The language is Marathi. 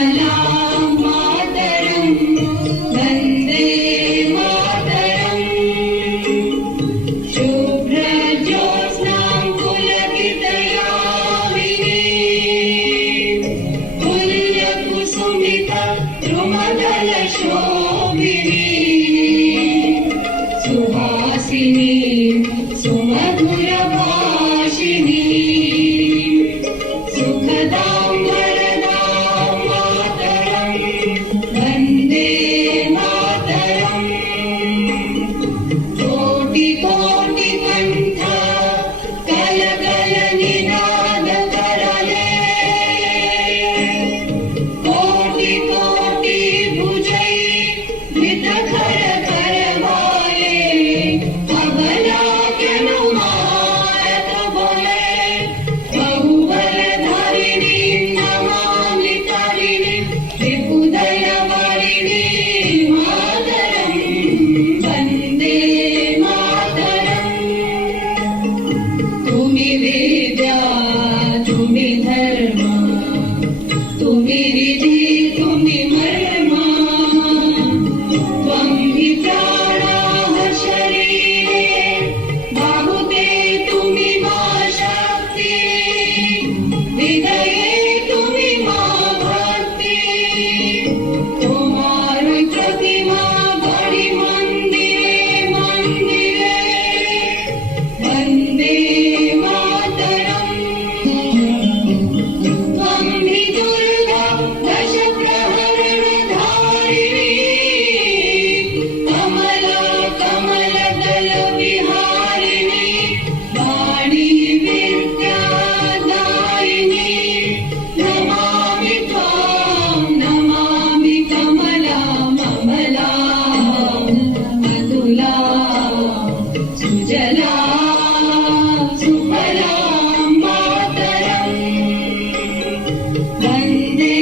कमला मातरम् वन्दे मातरम् शुभ्रज्योत्स्नां पुलकितयामिनीं पुल्यकुसुमिता द्रुमदलशोभिनीं सुहासिनीं सुमधुरभाषिणीं सुखदां वरदां मातरम् वन्दे मातरम् कोटि कोटि कण्ठ कलकल निनाद करले कोटि कोटि भुजै वितखर करवाले अबला मारत बोले बहुबलधारिणीं नमामि तारिणीं त्रिपुदयवारिणीं मातरम् वन्दे मातरम् तुम्ही वेद्या तुम्ही धर्म तुम्ही रिधी तुम्ही मर्म त्वं हि प्राणाः शरीरे बाहुते तुम्ही मा शक्ती हृदये तुम्ही मा भक्ती तुम्हारी प्रतिमा बड़ी मंदिरे मंदिरे वन्दे मातरम् त्वं हि दुर्गा दश प्रहरणधारिणी कमला कमलदल विहारिणी वाणी विद्यादायिनी नमामि त्वां नमामि कमला ममला मधुला सुजला सुफला मातरम् वन्दे